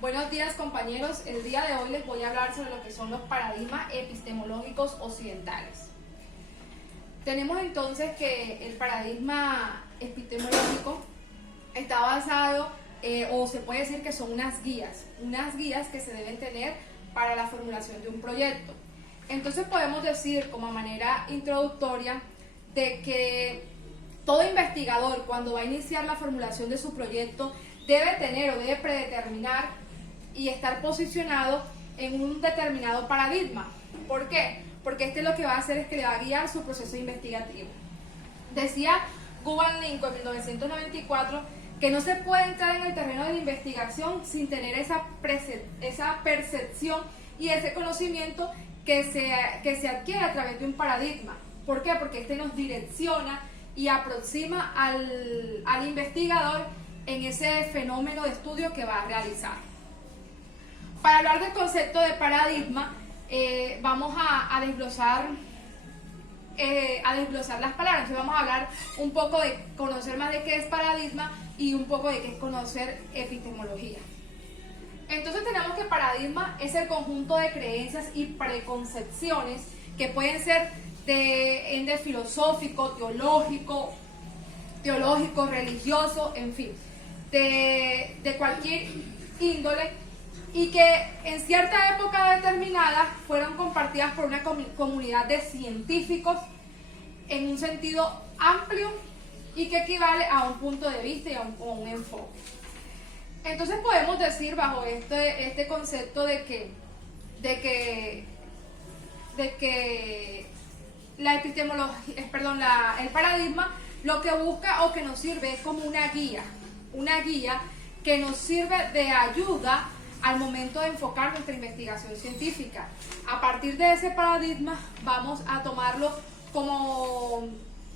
Buenos días, compañeros. El día de hoy les voy a hablar sobre lo que son los paradigmas epistemológicos occidentales. Tenemos entonces que el paradigma epistemológico está basado, o se puede decir que son unas guías que se deben tener para la formulación de un proyecto. Entonces podemos decir como manera introductoria de que todo investigador, cuando va a iniciar la formulación de su proyecto, debe tener o debe predeterminar y estar posicionado en un determinado paradigma. ¿Por qué? Porque este lo que va a hacer es que le va a guiar su proceso investigativo. Decía Govan Lincoln en 1994 que no se puede entrar en el terreno de la investigación sin tener esa percepción y ese conocimiento que se adquiere a través de un paradigma. ¿Por qué? Porque este nos direcciona y aproxima al investigador en ese fenómeno de estudio que va a realizar. Para hablar del concepto de paradigma, vamos a desglosar las palabras. Entonces vamos a hablar un poco de conocer más de qué es paradigma y un poco de qué es conocer epistemología. Entonces tenemos que paradigma es el conjunto de creencias y preconcepciones que pueden ser de ende filosófico, teológico, religioso, en fin, de cualquier índole, y que en cierta época determinada fueron compartidas por una comunidad de científicos en un sentido amplio y que equivale a un punto de vista y a un enfoque. Entonces podemos decir bajo este concepto de que la epistemología, el paradigma lo que busca o que nos sirve es como una guía que nos sirve de ayuda al momento de enfocar nuestra investigación científica. A partir de ese paradigma vamos a tomarlo como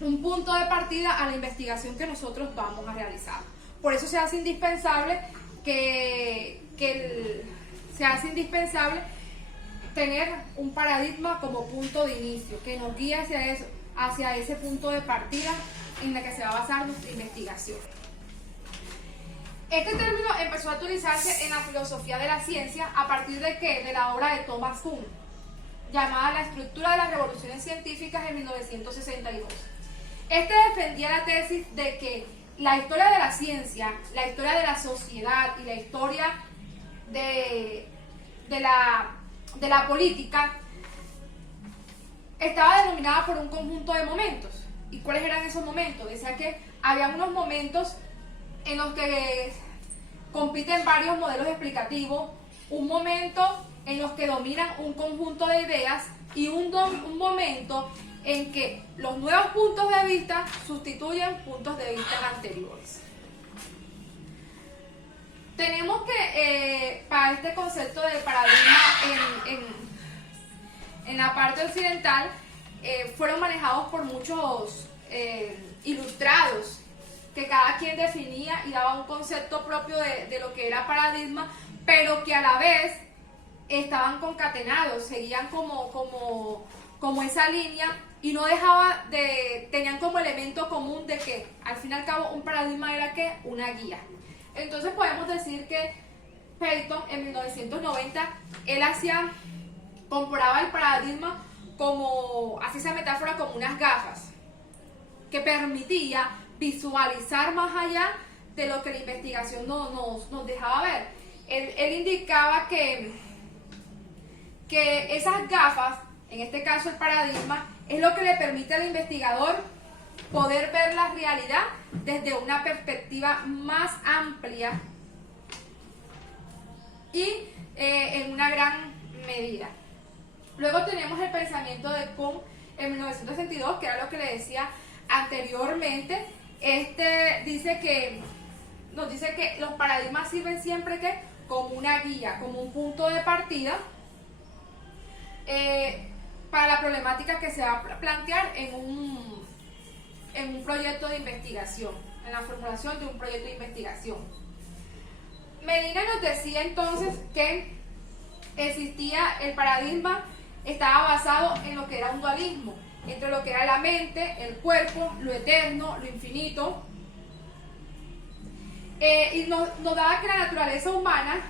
un punto de partida a la investigación que nosotros vamos a realizar. Por eso se hace indispensable tener un paradigma como punto de inicio, que nos guíe hacia ese punto de partida en el que se va a basar nuestra investigación. Este término empezó a utilizarse en la filosofía de la ciencia a partir de la obra de Thomas Kuhn, llamada La estructura de las revoluciones científicas en 1962. Este defendía la tesis de que la historia de la ciencia, la historia de la sociedad y la historia de la política estaba denominada por un conjunto de momentos. ¿Y cuáles eran esos momentos? Decía que había unos momentos en los que compiten varios modelos explicativos, un momento en los que dominan un conjunto de ideas y un momento en que los nuevos puntos de vista sustituyen puntos de vista anteriores. Tenemos que, para este concepto de paradigma en la parte occidental, fueron manejados por muchos ilustrados, que cada quien definía y daba un concepto propio de lo que era paradigma, pero que a la vez estaban concatenados, seguían como esa línea y no tenían como elemento común de que al fin y al cabo un paradigma era ¿qué? Una guía. Entonces podemos decir que Peyton en 1990, él comparaba el paradigma como, así esa metáfora, como unas gafas que permitía visualizar más allá de lo que la investigación nos dejaba ver. Él indicaba que esas gafas, en este caso el paradigma, es lo que le permite al investigador poder ver la realidad desde una perspectiva más amplia y en una gran medida. Luego tenemos el pensamiento de Kuhn en 1962, que era lo que le decía anteriormente. Nos dice que los paradigmas sirven siempre como una guía, como un punto de partida para la problemática que se va a plantear en un proyecto de investigación, en la formulación de un proyecto de investigación. Medina nos decía entonces que el paradigma estaba basado en lo que era un dualismo, entre lo que era la mente, el cuerpo, lo eterno, lo infinito, y nos daba que la naturaleza humana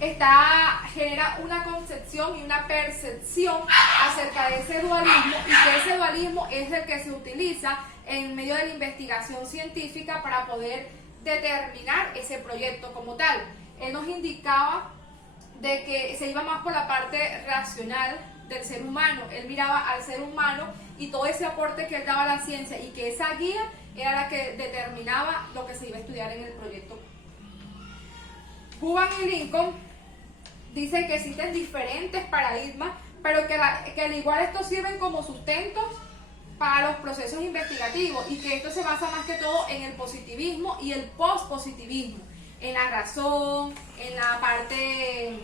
genera una concepción y una percepción acerca de ese dualismo, y que ese dualismo es el que se utiliza en medio de la investigación científica para poder determinar ese proyecto como tal. Él nos indicaba de que se iba más por la parte racional del ser humano. Él miraba al ser humano y todo ese aporte que él daba a la ciencia, y que esa guía era la que determinaba lo que se iba a estudiar en el proyecto. Cuban y Lincoln dicen que existen diferentes paradigmas, pero que al igual estos sirven como sustentos para los procesos investigativos, y que esto se basa más que todo en el positivismo y el pospositivismo, en la razón, en la parte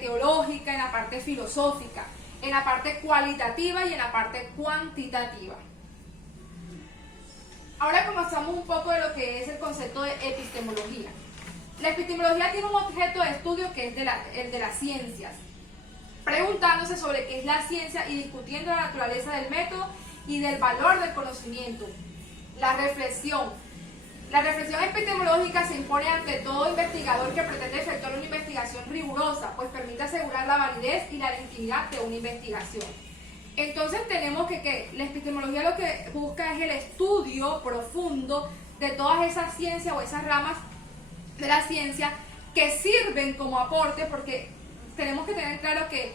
teológica, en la parte filosófica, en la parte cualitativa y en la parte cuantitativa. Ahora conozcamos un poco de lo que es el concepto de epistemología. La epistemología tiene un objeto de estudio que es el de las ciencias, preguntándose sobre qué es la ciencia y discutiendo la naturaleza del método y del valor del conocimiento. La reflexión epistemológica se impone ante todo investigador que pretende efectuar una investigación rigurosa, pues permite asegurar la validez y la legitimidad de una investigación. Entonces tenemos que la epistemología lo que busca es el estudio profundo de todas esas ciencias o esas ramas de la ciencia que sirven como aporte, porque tenemos que tener claro que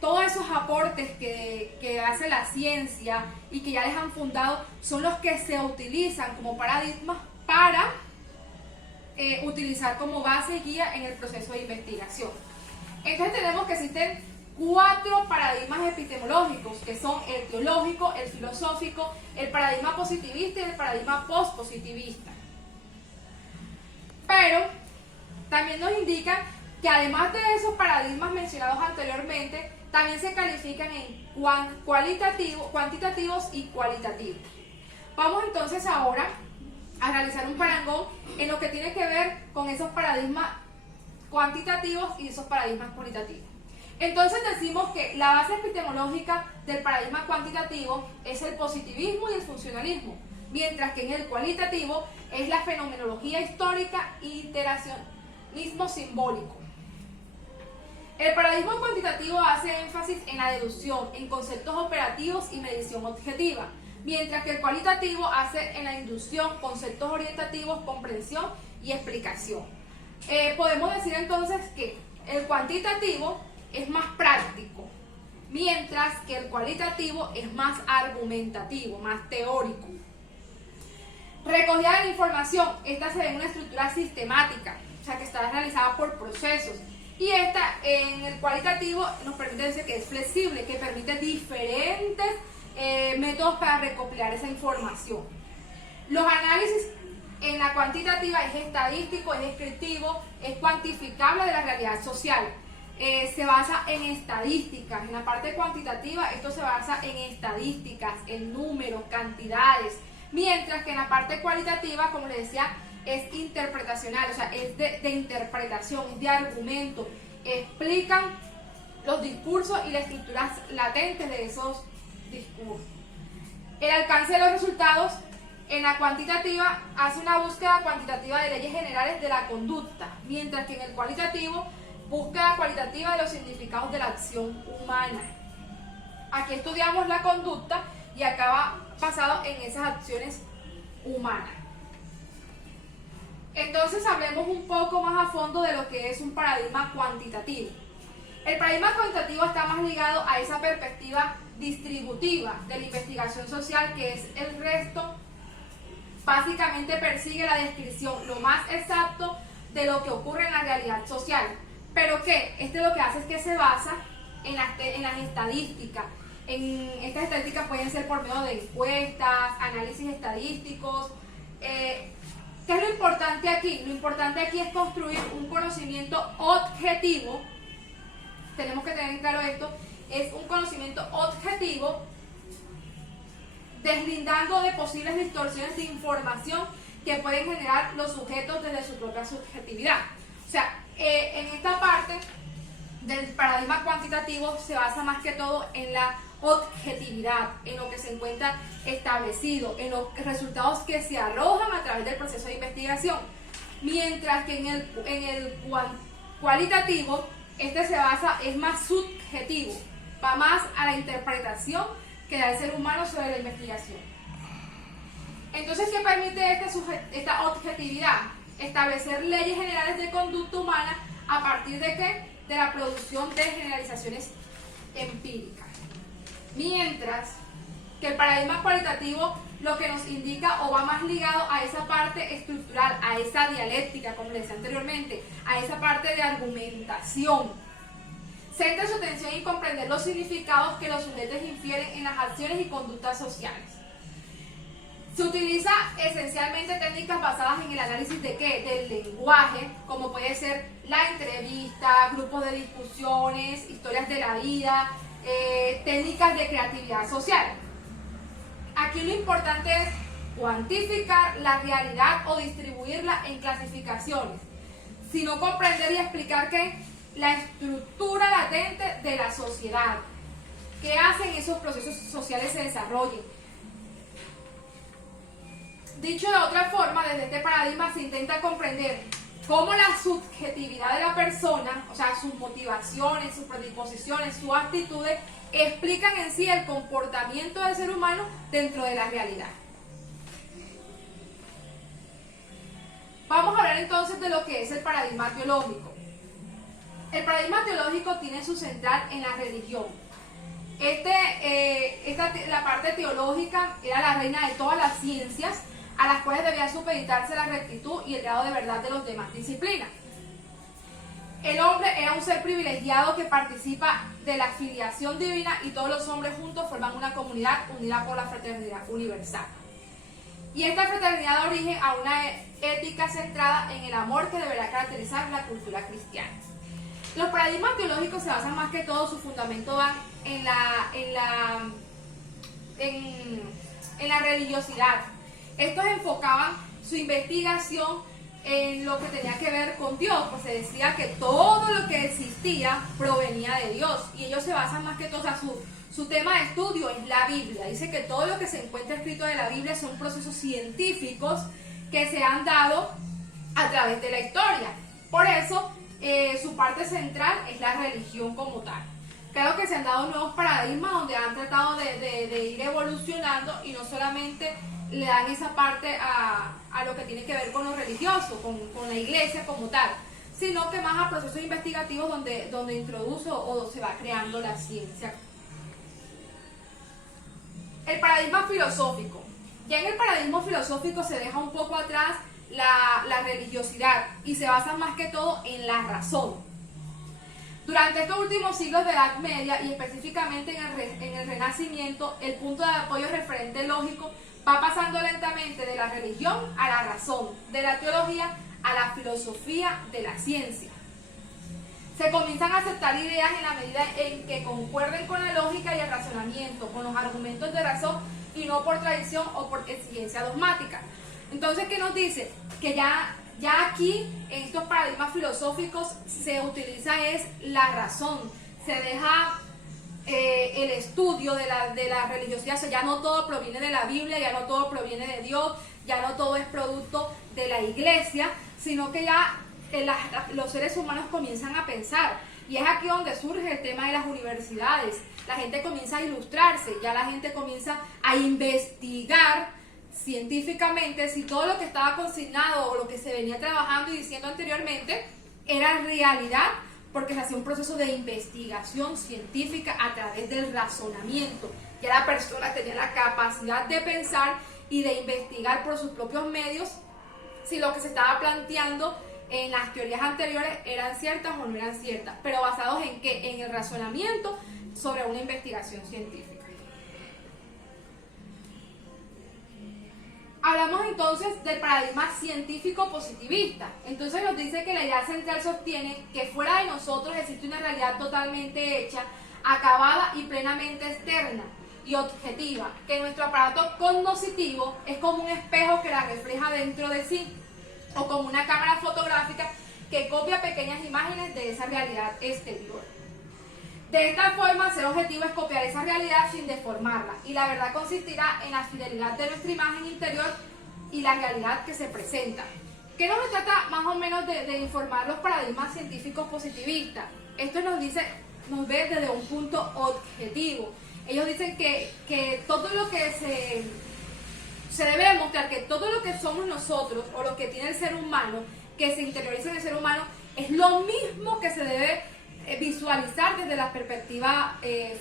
todos esos aportes que hace la ciencia y que ya les han fundado son los que se utilizan como paradigmas para utilizar como base y guía en el proceso de investigación. Entonces tenemos que existen 4 paradigmas epistemológicos, que son el teológico, el filosófico, el paradigma positivista y el paradigma postpositivista. Pero también nos indican que además de esos paradigmas mencionados anteriormente, también se califican en cuantitativos y cualitativos. Vamos entonces ahora a realizar un parangón en lo que tiene que ver con esos paradigmas cuantitativos y esos paradigmas cualitativos. Entonces decimos que la base epistemológica del paradigma cuantitativo es el positivismo y el funcionalismo, mientras que en el cualitativo es la fenomenología histórica e iteracionismo simbólico. El paradigma cuantitativo hace énfasis en la deducción, en conceptos operativos y medición objetiva, mientras que el cualitativo hace en la inducción, conceptos orientativos, comprensión y explicación. Podemos decir entonces que el cuantitativo es más práctico, mientras que el cualitativo es más argumentativo, más teórico. Recogida de la información, esta se ve en una estructura sistemática, o sea que está realizada por procesos, y esta en el cualitativo nos permite decir que es flexible, que permite diferentes métodos para recopilar esa información. Los análisis en la cuantitativa es estadístico, es descriptivo, es cuantificable de la realidad social. Se basa en estadísticas. En la parte cuantitativa esto se basa en estadísticas, en números, cantidades, mientras que en la parte cualitativa, como les decía, es interpretacional, o sea, es de interpretación, es de argumento, explican los discursos y las estructuras latentes de esos discursos. El alcance de los resultados en la cuantitativa hace una búsqueda cuantitativa de leyes generales de la conducta, mientras que en el cualitativo búsqueda cualitativa de los significados de la acción humana. Aquí estudiamos la conducta y acaba basado en esas acciones humanas. Entonces hablemos un poco más a fondo de lo que es un paradigma cuantitativo. El paradigma cuantitativo está más ligado a esa perspectiva distributiva de la investigación social, que es el resto. Básicamente persigue la descripción lo más exacto de lo que ocurre en la realidad social. ¿Pero qué? Lo que hace es que se basa en las estadísticas. Estas estadísticas pueden ser por medio de encuestas, análisis estadísticos. ¿Qué es lo importante aquí? Lo importante aquí es construir un conocimiento objetivo. Tenemos que tener claro esto. Es un conocimiento objetivo, deslindando de posibles distorsiones de información que pueden generar los sujetos desde su propia subjetividad. O sea, en esta parte del paradigma cuantitativo se basa más que todo en la objetividad, en lo que se encuentra establecido, en los resultados que se arrojan a través del proceso de investigación. mientras que en el cualitativo, este se basa, es más subjetivo, va más a la interpretación que da el ser humano sobre la investigación. Entonces, ¿qué permite esta objetividad? Establecer leyes generales de conducta humana a partir de ¿qué? De la producción de generalizaciones empíricas. Mientras que el paradigma cualitativo lo que nos indica o va más ligado a esa parte estructural, a esa dialéctica, como les decía anteriormente, a esa parte de argumentación. Centra su atención en comprender los significados que los sujetos infieren en las acciones y conductas sociales. Se utiliza esencialmente técnicas basadas en el análisis de ¿qué? Del lenguaje, como puede ser la entrevista, grupos de discusiones, historias de la vida, técnicas de creatividad social. Aquí lo importante es cuantificar la realidad o distribuirla en clasificaciones, sino comprender y explicar que la estructura latente de la sociedad, que hacen esos procesos sociales se desarrollen. Dicho de otra forma, desde este paradigma se intenta comprender cómo la subjetividad de la persona, o sea, sus motivaciones, sus predisposiciones, sus actitudes, explican en sí el comportamiento del ser humano dentro de la realidad. Vamos a hablar entonces de lo que es el paradigma teológico. El paradigma teológico tiene su central en la religión. La parte teológica era la reina de todas las ciencias, a las cuales debía supeditarse la rectitud y el grado de verdad de los demás disciplinas. El hombre era un ser privilegiado que participa de la filiación divina y todos los hombres juntos forman una comunidad unida por la fraternidad universal. Y esta fraternidad da origen a una ética centrada en el amor que deberá caracterizar la cultura cristiana. Los paradigmas teológicos se basan más que todo, su fundamento van en la religiosidad. Estos enfocaban su investigación en lo que tenía que ver con Dios, pues se decía que todo lo que existía provenía de Dios, y ellos se basan más que todo, o sea, su tema de estudio es la Biblia. Dice que todo lo que se encuentra escrito de la Biblia son procesos científicos que se han dado a través de la historia. Por eso, su parte central es la religión como tal. Claro que se han dado nuevos paradigmas donde han tratado de ir evolucionando y no solamente le dan esa parte a lo que tiene que ver con lo religioso, con la iglesia como tal, sino que más a procesos investigativos donde introduce o se va creando la ciencia. El paradigma filosófico. Ya en el paradigma filosófico se deja un poco atrás la religiosidad y se basa más que todo en la razón. Durante estos últimos siglos de Edad Media y específicamente en el Renacimiento, el punto de apoyo referente lógico va pasando lentamente de la religión a la razón, de la teología a la filosofía de la ciencia. Se comienzan a aceptar ideas en la medida en que concuerden con la lógica y el razonamiento, con los argumentos de razón y no por tradición o por exigencia dogmática. Entonces, ¿qué nos dice? Que ya aquí, en estos paradigmas filosóficos, se utiliza es la razón, se deja el estudio de la religiosidad, o sea, ya no todo proviene de la Biblia, ya no todo proviene de Dios, ya no todo es producto de la iglesia, sino que ya los seres humanos comienzan a pensar. Y es aquí donde surge el tema de las universidades. La gente comienza a ilustrarse, ya la gente comienza a investigar científicamente si todo lo que estaba consignado o lo que se venía trabajando y diciendo anteriormente era realidad, porque se hacía un proceso de investigación científica a través del razonamiento. Ya la persona tenía la capacidad de pensar y de investigar por sus propios medios si lo que se estaba planteando en las teorías anteriores eran ciertas o no eran ciertas, pero basados en ¿qué? En el razonamiento sobre una investigación científica. Hablamos entonces del paradigma científico positivista. Entonces nos dice que la idea central sostiene que fuera de nosotros existe una realidad totalmente hecha, acabada y plenamente externa y objetiva, que nuestro aparato cognoscitivo es como un espejo que la refleja dentro de sí, o como una cámara fotográfica que copia pequeñas imágenes de esa realidad exterior. De esta forma, ser objetivo es copiar esa realidad sin deformarla, y la verdad consistirá en la fidelidad de nuestra imagen interior y la realidad que se presenta. ¿Qué nos trata más o menos de informar los paradigmas científicos positivistas? Esto nos ve desde un punto objetivo. Ellos dicen que todo lo que se debe demostrar, que todo lo que somos nosotros o lo que tiene el ser humano, que se interioriza en el ser humano, es lo mismo que se debe visualizar desde la perspectiva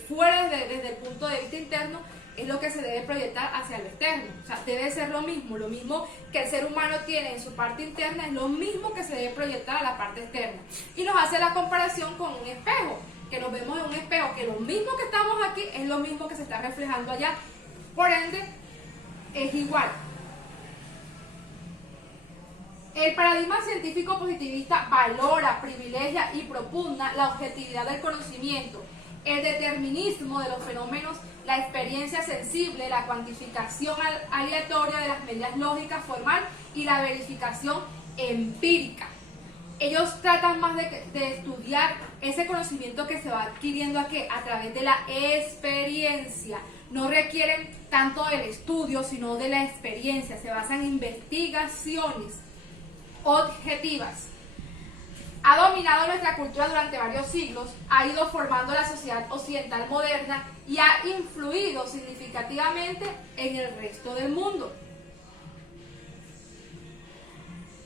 fuera, desde el punto de vista interno, es lo que se debe proyectar hacia el externo. O sea, debe ser lo mismo que el ser humano tiene en su parte interna, es lo mismo que se debe proyectar a la parte externa. Y nos hace la comparación con un espejo, que nos vemos en un espejo, que lo mismo que estamos aquí es lo mismo que se está reflejando allá. Por ende, es igual. El paradigma científico positivista valora, privilegia y propugna la objetividad del conocimiento, el determinismo de los fenómenos, la experiencia sensible, la cuantificación aleatoria de las medidas lógicas formal y la verificación empírica. Ellos tratan más de estudiar ese conocimiento que se va adquiriendo a través de la experiencia. No requieren tanto del estudio, sino de la experiencia. Se basan en investigaciones objetivas. Ha dominado nuestra cultura durante varios siglos, ha ido formando la sociedad occidental moderna y ha influido significativamente en el resto del mundo.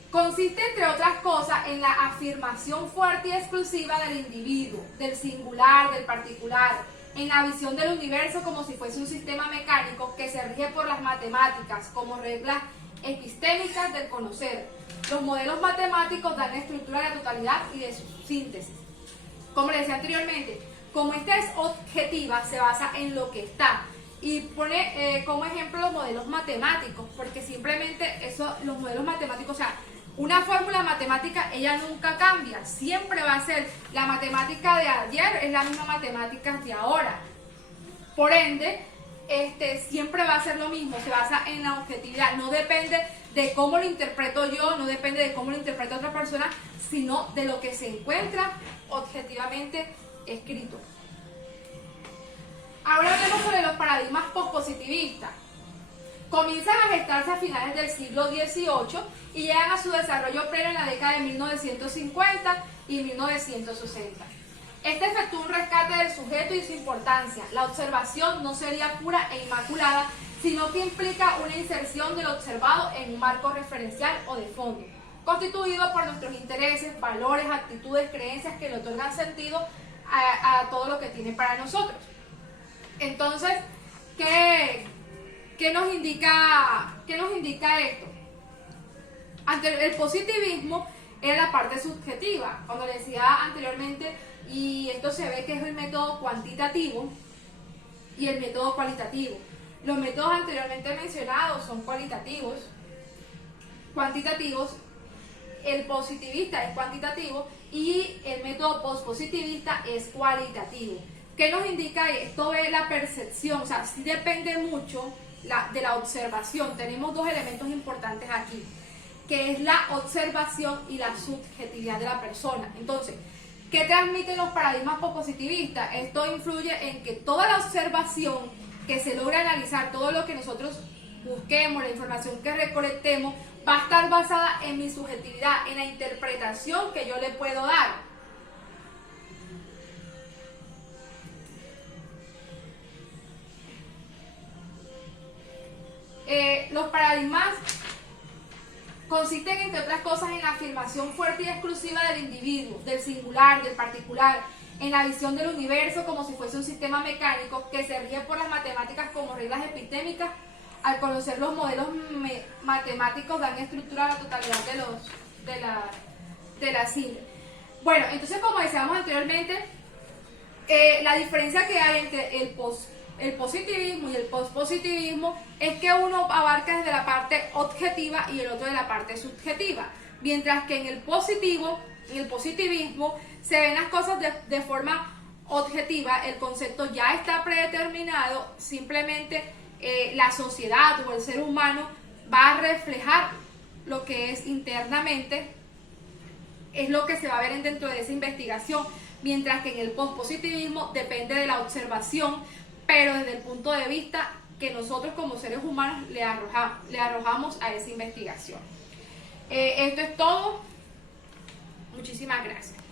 Consiste, entre otras cosas, en la afirmación fuerte y exclusiva del individuo, del singular, del particular, en la visión del universo como si fuese un sistema mecánico que se rige por las matemáticas como reglas epistémicas del conocer. Los modelos matemáticos dan la estructura de la totalidad y de su síntesis. Como les decía anteriormente, como esta es objetiva, se basa en lo que está. Y pone como ejemplo los modelos matemáticos, porque simplemente los modelos matemáticos, o sea, una fórmula matemática, ella nunca cambia, siempre va a ser la matemática de ayer, es la misma matemática de ahora. Por ende, siempre va a ser lo mismo, se basa en la objetividad, no depende de cómo lo interpreto yo, no depende de cómo lo interpreta otra persona, sino de lo que se encuentra objetivamente escrito. Ahora hablemos sobre los paradigmas pospositivistas. Comienzan a gestarse a finales del siglo XVIII y llegan a su desarrollo pleno en la década de 1950 y 1960. Efectúa un rescate del sujeto y su importancia. La observación no sería pura e inmaculada, sino que implica una inserción del observado en un marco referencial o de fondo, constituido por nuestros intereses, valores, actitudes, creencias que le otorgan sentido a todo lo que tiene para nosotros. Entonces, ¿qué nos indica esto? Ante el positivismo era la parte subjetiva, cuando le decía anteriormente, y esto se ve que es el método cuantitativo y el método cualitativo. Los métodos anteriormente mencionados son cuantitativos, el positivista es cuantitativo y el método pospositivista es cualitativo. ¿Qué nos indica esto? Es la percepción, o sea, sí depende mucho de la observación. Tenemos dos elementos importantes aquí, que es la observación y la subjetividad de la persona. Entonces, ¿qué transmiten los paradigmas positivistas? Esto influye en que toda la observación que se logra analizar, todo lo que nosotros busquemos, la información que recolectemos, va a estar basada en mi subjetividad, en la interpretación que yo le puedo dar. Los paradigmas consisten, entre otras cosas, en la afirmación fuerte y exclusiva del individuo, del singular, del particular, en la visión del universo como si fuese un sistema mecánico que se rige por las matemáticas como reglas epistémicas. Al conocer los modelos matemáticos dan estructura a la totalidad de la síntesis. Bueno, entonces, como decíamos anteriormente, la diferencia que hay entre el positivismo y el pospositivismo es que uno abarca desde la parte objetiva y el otro de la parte subjetiva, mientras que en el positivismo se ven las cosas de forma objetiva, el concepto ya está predeterminado, simplemente la sociedad o el ser humano va a reflejar lo que es internamente, es lo que se va a ver dentro de esa investigación, mientras que en el pospositivismo depende de la observación, pero desde el punto de vista que nosotros como seres humanos le arrojamos a esa investigación. Esto es todo. Muchísimas gracias.